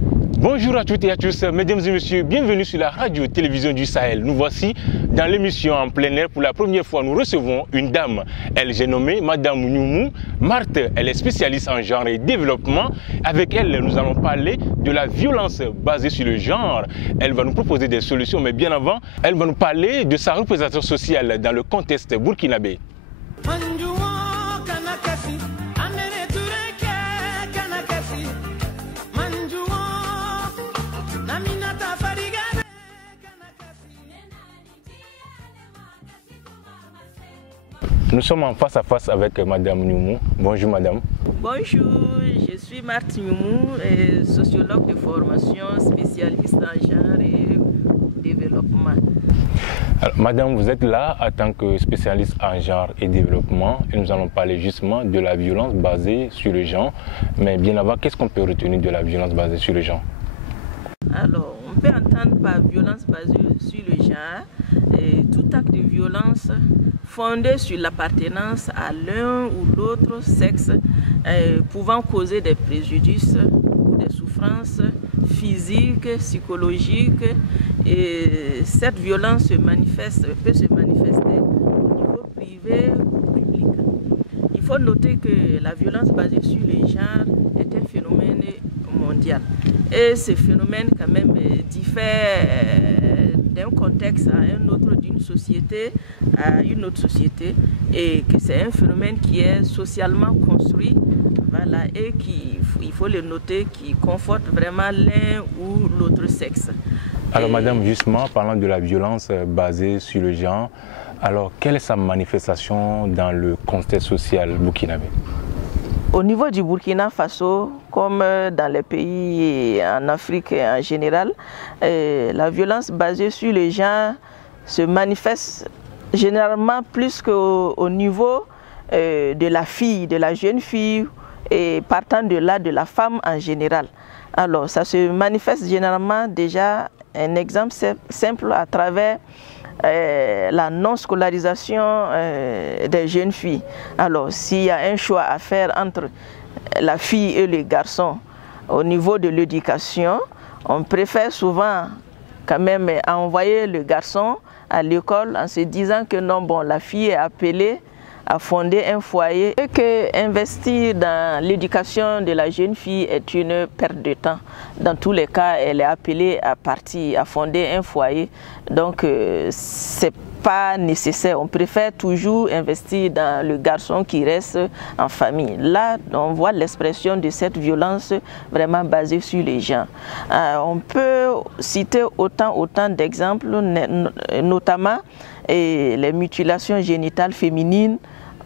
Bonjour à toutes et à tous, mesdames et messieurs, bienvenue sur la radio-télévision du Sahel. Nous voici dans l'émission en plein air. Pour la première fois, nous recevons une dame. Elle, j'ai nommé Madame Nyoumou. Marthe, elle est spécialiste en genre et développement. Avec elle, nous allons parler de la violence basée sur le genre. Elle va nous proposer des solutions, mais bien avant, elle va nous parler de sa représentation sociale dans le contexte burkinabé. Nous sommes en face à face avec Madame Nyoumou. Bonjour Madame. Bonjour, je suis Marthe Nyoumou, sociologue de formation, spécialiste en genre et développement. Alors, Madame, vous êtes là en tant que spécialiste en genre et développement et nous allons parler justement de la violence basée sur le genre. Mais bien avant, qu'est-ce qu'on peut retenir de la violence basée sur le genre? Alors, on peut entendre par violence basée sur le genre tout acte de violence fondé sur l'appartenance à l'un ou l'autre sexe pouvant causer des préjudices ou des souffrances physiques, psychologiques. Et cette violence peut se manifester au niveau privé ou public. Il faut noter que la violence basée sur le genre est un phénomène mondial. Et ce phénomène quand même diffère d'un contexte à un autre, d'une société à une autre société, et que c'est un phénomène qui est socialement construit, voilà, et il faut le noter, qui conforte vraiment l'un ou l'autre sexe. Alors Madame, justement, parlant de la violence basée sur le genre, alors quelle est sa manifestation dans le contexte social burkinabé? Au niveau du Burkina Faso, comme dans les pays en Afrique en général, la violence basée sur le genre se manifeste généralement plus qu'au niveau de la fille, de la jeune fille, et partant de là de la femme en général. Alors ça se manifeste généralement déjà, un exemple simple à travers la non-scolarisation des jeunes filles. Alors, s'il y a un choix à faire entre la fille et le garçon au niveau de l'éducation, on préfère souvent quand même envoyer le garçon à l'école en se disant que non, bon, la fille est appelée à fonder un foyer et que investir dans l'éducation de la jeune fille est une perte de temps. Dans tous les cas, elle est appelée à partir, à fonder un foyer. Donc, c'est pas nécessaire. On préfère toujours investir dans le garçon qui reste en famille. Là, on voit l'expression de cette violence vraiment basée sur les gens. On peut citer autant d'exemples, notamment les mutilations génitales féminines,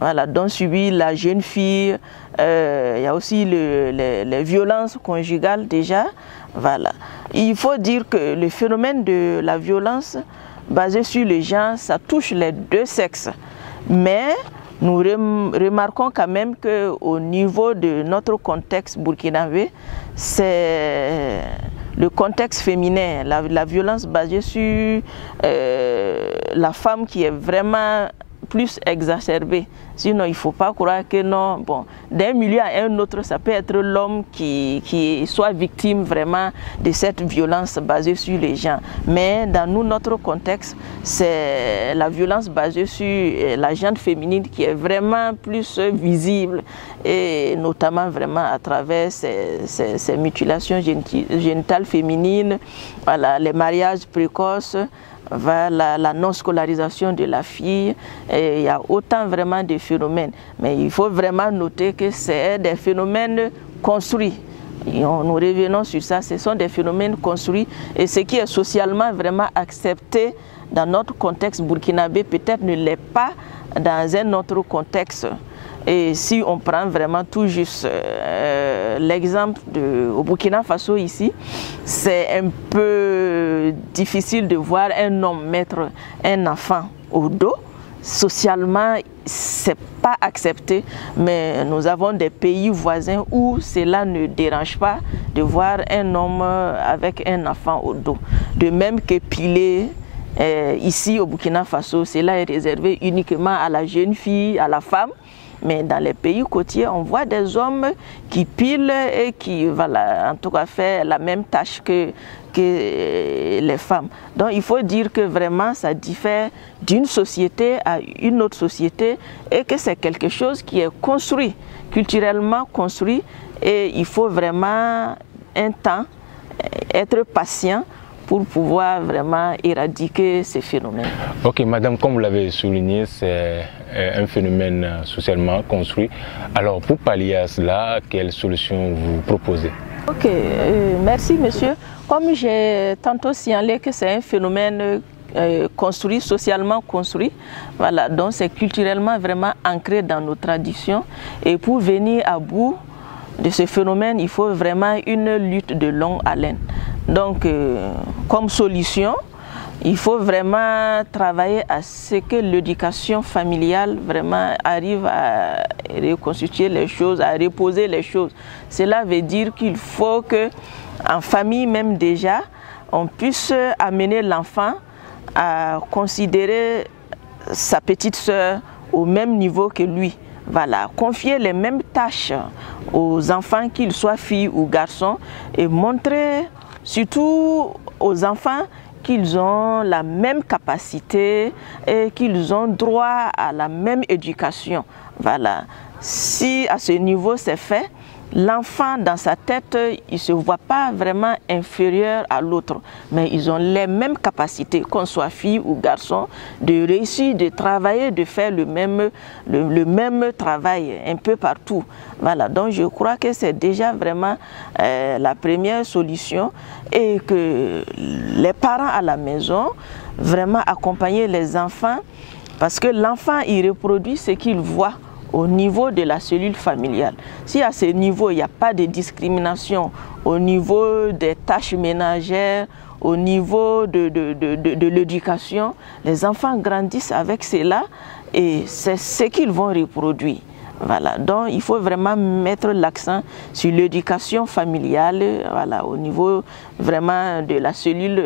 voilà, dont subit la jeune fille. Il y a aussi les violences conjugales déjà. Voilà. Il faut dire que le phénomène de la violence basée sur le genre, ça touche les deux sexes. Mais nous remarquons quand même qu'au niveau de notre contexte burkinabé, c'est le contexte féminin, la violence basée sur la femme qui est vraiment plus exacerbée. Sinon, il ne faut pas croire que non, bon, d'un milieu à un autre, ça peut être l'homme qui soit victime vraiment de cette violence basée sur les gens. Mais dans notre contexte, c'est la violence basée sur la gente féminine qui est vraiment plus visible, et notamment vraiment à travers ces mutilations génitales féminines, voilà, les mariages précoces, la non-scolarisation de la fille. Et il y a autant vraiment de phénomènes. Mais il faut vraiment noter que c'est des phénomènes construits. Et nous revenons sur ça, ce sont des phénomènes construits. Et ce qui est socialement vraiment accepté dans notre contexte burkinabé, peut-être ne l'est pas dans un autre contexte. Et si on prend vraiment tout juste l'exemple au Burkina Faso ici, c'est un peu difficile de voir un homme mettre un enfant au dos. Socialement, c'est pas accepté, mais nous avons des pays voisins où cela ne dérange pas de voir un homme avec un enfant au dos. De même que piler, ici au Burkina Faso, cela est réservé uniquement à la jeune fille, à la femme. Mais dans les pays côtiers, on voit des hommes qui pilent et qui, voilà, en tout cas, font la même tâche que les femmes. Donc il faut dire que vraiment ça diffère d'une société à une autre société et que c'est quelque chose qui est construit, culturellement construit, et il faut vraiment un temps être patient pour pouvoir vraiment éradiquer ces phénomènes. Ok, madame, comme vous l'avez souligné, c'est un phénomène socialement construit. Alors, pour pallier à cela, quelles solutions vous proposez? Ok, merci monsieur. Comme j'ai tantôt signalé que c'est un phénomène construit, socialement construit, voilà, donc c'est culturellement vraiment ancré dans nos traditions. Et pour venir à bout de ce phénomène, il faut vraiment une lutte de longue haleine. Donc, comme solution, il faut vraiment travailler à ce que l'éducation familiale vraiment arrive à reconstituer les choses, à reposer les choses. Cela veut dire qu'il faut que, en famille même déjà, on puisse amener l'enfant à considérer sa petite sœur au même niveau que lui. Voilà, confier les mêmes tâches aux enfants, qu'ils soient filles ou garçons, et montrer surtout aux enfants qu'ils ont la même capacité et qu'ils ont droit à la même éducation. Voilà. Si à ce niveau c'est fait, l'enfant dans sa tête, il ne se voit pas vraiment inférieur à l'autre, mais ils ont les mêmes capacités, qu'on soit fille ou garçon, de réussir, de travailler, de faire le même travail un peu partout. Voilà, donc je crois que c'est déjà vraiment la première solution, et que les parents à la maison, vraiment accompagner les enfants, parce que l'enfant, il reproduit ce qu'il voit au niveau de la cellule familiale. Si à ce niveau, il n'y a pas de discrimination, au niveau des tâches ménagères, au niveau de l'éducation, les enfants grandissent avec cela et c'est ce qu'ils vont reproduire. Voilà, donc il faut vraiment mettre l'accent sur l'éducation familiale, voilà, au niveau vraiment de la cellule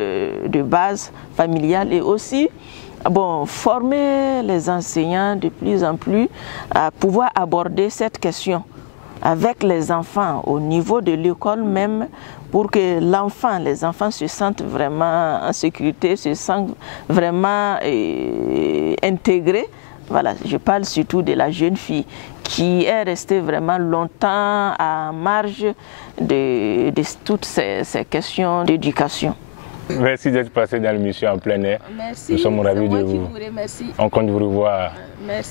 de base familiale, et aussi former les enseignants de plus en plus à pouvoir aborder cette question avec les enfants au niveau de l'école même, pour que les enfants se sentent vraiment en sécurité, se sentent vraiment intégrés. Voilà, je parle surtout de la jeune fille qui est restée vraiment longtemps à marge de toutes ces questions d'éducation. Merci d'être passé dans l'émission En Plein Air. Merci. Nous sommes ravis de vous. On compte vous revoir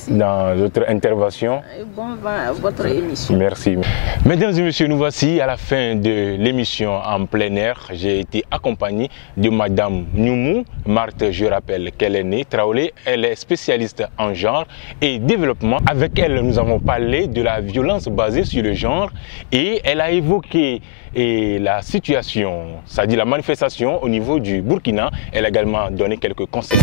dans votre intervention. Bon vent à votre émission. Merci. Mesdames et messieurs, nous voici à la fin de l'émission En Plein Air. J'ai été accompagné de Madame Nyoumou Marthe. Je rappelle qu'elle est née Traoré. Elle est spécialiste en genre et développement. Avec elle, nous avons parlé de la violence basée sur le genre, et elle a évoqué la situation, c'est-à-dire la manifestation au niveau du Burkina. Elle a également donné quelques conseils.